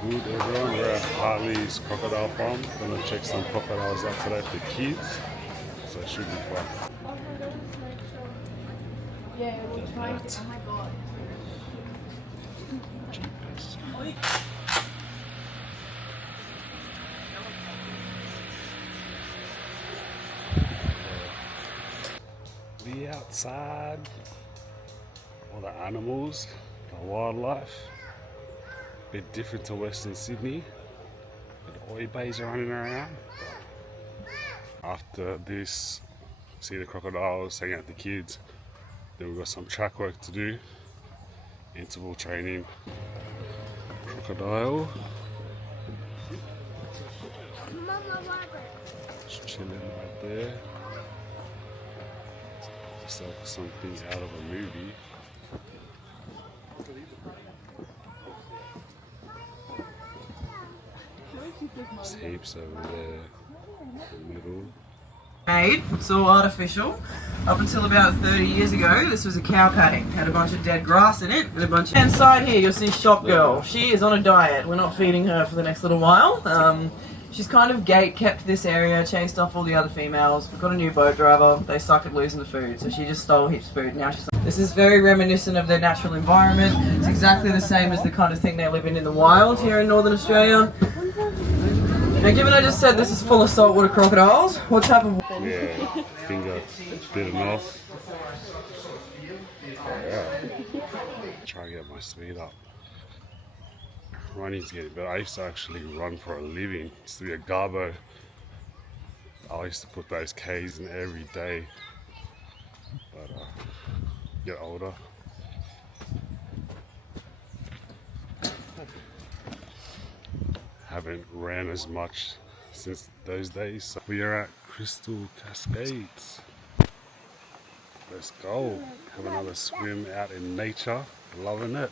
Good everyone, we're at Harley's crocodile farm. Gonna check some crocodiles out today for the kids. So it should be fun. Yeah, we'll try and get, oh my god. Jeepers. Be outside. All the animals, the wildlife. Bit different to Western Sydney. The oi bays are running around. After this, see the crocodiles, hang out with the kids. Then we've got some track work to do. Interval training. Crocodile. Just chilling right there. Just like something out of a movie. There's heaps over there in the middle. Made, it's all artificial. Up until about 30 years ago, this was a cow paddock. Had a bunch of dead grass in it, and a bunch of... Inside here, you'll see Shop Girl. She is on a diet. We're not feeding her for the next little while. She's kind of gate kept this area, chased off all the other females. We've got a new boat driver. They suck at losing the food, so she just stole heaps of food. Now she's... This is very reminiscent of their natural environment. It's exactly the same as the kind of thing they live in the wild here in Northern Australia. Now, given I just said this is full of saltwater crocodiles, what type of... Yeah, finger bitten off. Yeah. Try to get my speed up. Running's getting better. I used to actually run for a living. Used to be a garbo. I used to put those Ks in every day. But get older. Haven't ran as much since those days. So we are at Crystal Cascades. Let's go. Have another swim out in nature. Loving it.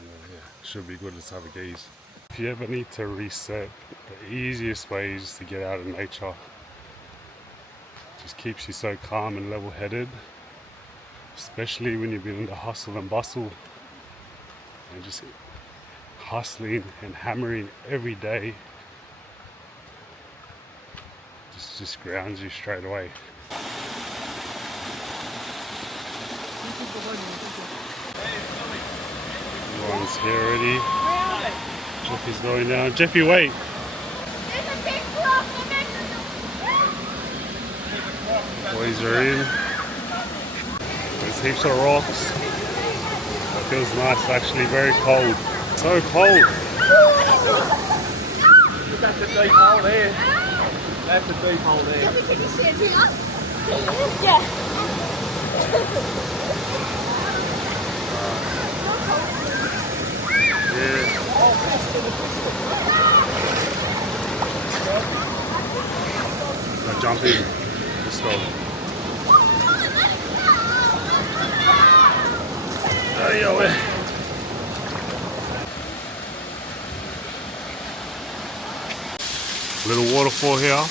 Yeah, should be good to have a gaze. If you ever need to reset, the easiest way is to get out in nature. Just keeps you so calm and level-headed, especially when you've been in the hustle and bustle and just hustling and hammering every day. Just grounds you straight away. Everyone's here already. Jeffy's going down. Jeffy, wait. Boys are in. There's heaps of rocks. It feels nice, actually very cold. So cold. That's a deep hole there. That's a deep hole there. Yeah. Yeah. Now jump in. Let's go. There you go. Little waterfall here.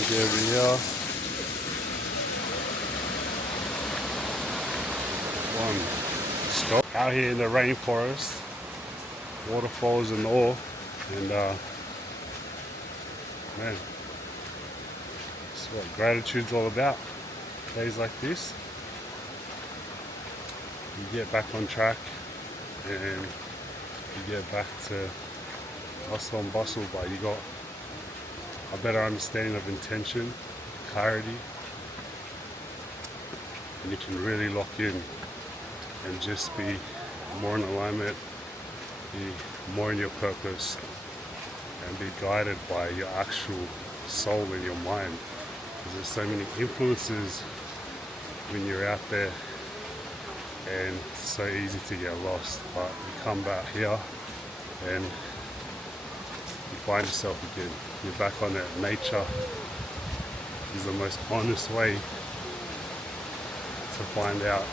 Look over here. One. Stop. Out here in the rainforest. Waterfalls and all. And man, that's what gratitude's all about. Days like this. You get back on track and you get back to hustle and bustle, but you got a better understanding of intention, clarity, and you can really lock in and just be more in alignment, be more in your purpose, and be guided by your actual soul and your mind. Because there's so many influences when you're out there, and it's so easy to get lost, but you come back here and you find yourself again. You're back on that. Nature is the most honest way to find out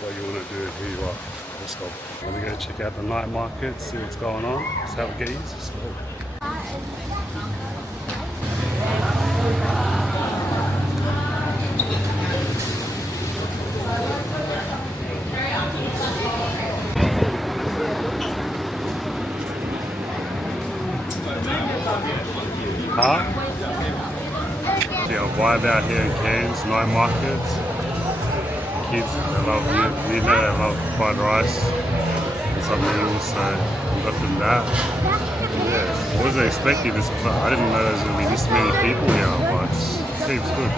what you want to do and who you are. Let's go. I'm gonna go check out the night market, see what's going on. Let's have a gaze. Let's go. Huh? Yeah, a vibe out here in Cairns, night markets. Kids, they love you know, they love fried rice and some noodles, so we got them that. Yeah, I wasn't expecting this, but I didn't know there was going to be this many people here, but it seems good.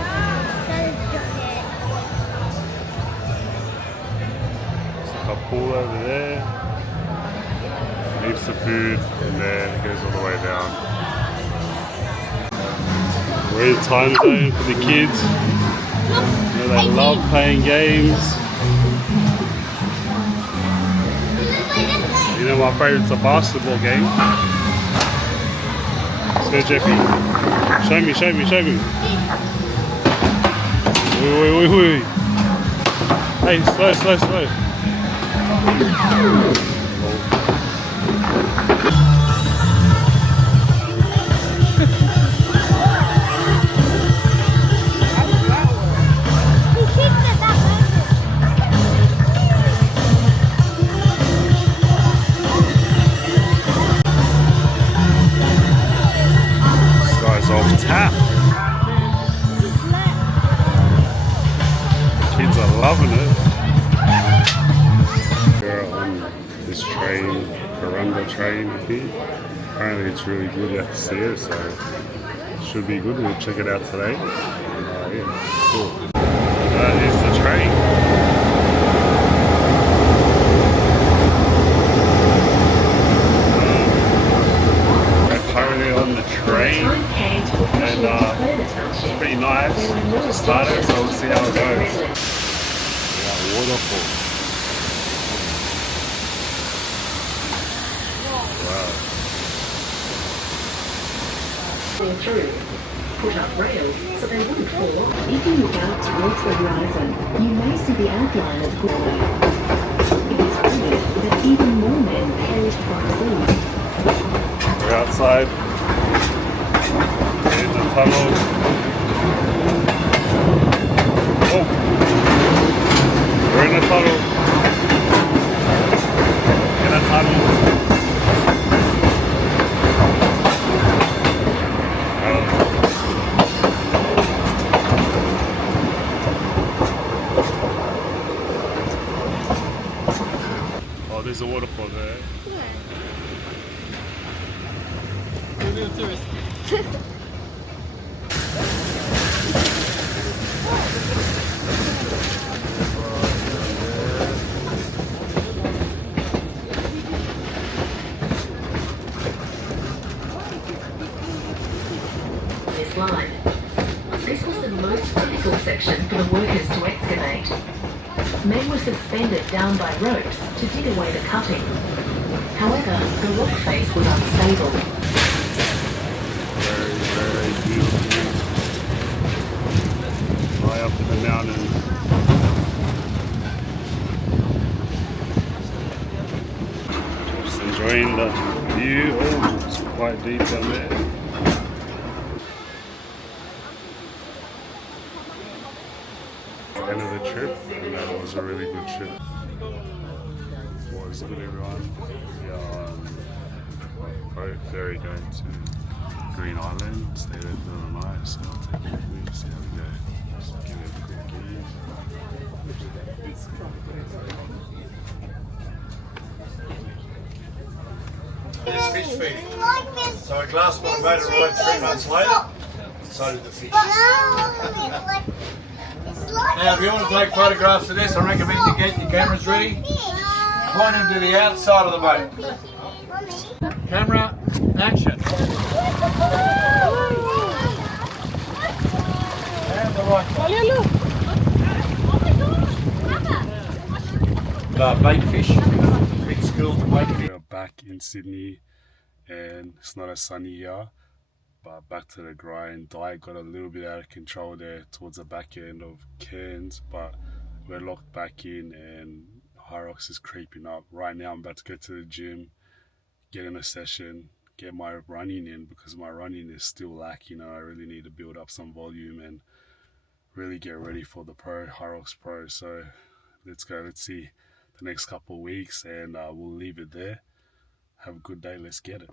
There's like a pool over there, heaps of food, and then it goes all the way down. We're in time zone for the kids. You know, they love playing games. You know, my favourite's a basketball game. Let's go, Jeffy. Show me, show me, show me. Wait, wait, wait, wait. Hey, slow, slow, slow. Off tap. Kids are loving it. We're on this train, Kuranda train here. Apparently it's really good, you have to see it, so it should be good. We'll check it out today. And, yeah, cool. Here's the train. Currently on the train, and it's pretty nice. Just started, so we'll see how it goes. Yeah, waterfall. Wow. Through. Put up rails so they wouldn't fall off. If you look out towards the horizon, you may see the outline of Kuranda. It is rumored that even more men perished by the sea. We're outside in the tunnel. Oh, we're in the tunnel. In a tunnel. Oh, there's a waterfall there. This line. This was the most difficult section for the workers to excavate. Men were suspended down by ropes to dig away the cutting. However, the rock face was unstable. Very beautiful. High up in the mountains. Just enjoying the view. Oh, it's quite deep down there. End of the trip, and that was a really good trip. What was good, everyone? Yeah, boat ferry going to Green Island. Stay there for the night, so I'll take it with me, see how we go. Just give it a quick gaze. There's fish feed. So a glass one made it right 3 months later. So did the fish. Now, if you want to take photographs of this, I recommend you get your cameras ready. Point them to the outside of the boat. Camera, action. And the right side. Bait fish. Big school to bait fish. We are back in Sydney, and it's not as sunny here. But back to the grind. Diet got a little bit out of control there towards the back end of Cairns, but we're locked back in and Hyrox is creeping up. Right now I'm about to go to the gym, get in a session, get my running in because my running is still lacking and I really need to build up some volume and really get ready for the Hyrox Pro. So let's go, let's see the next couple of weeks and we'll leave it there. Have a good day, let's get it.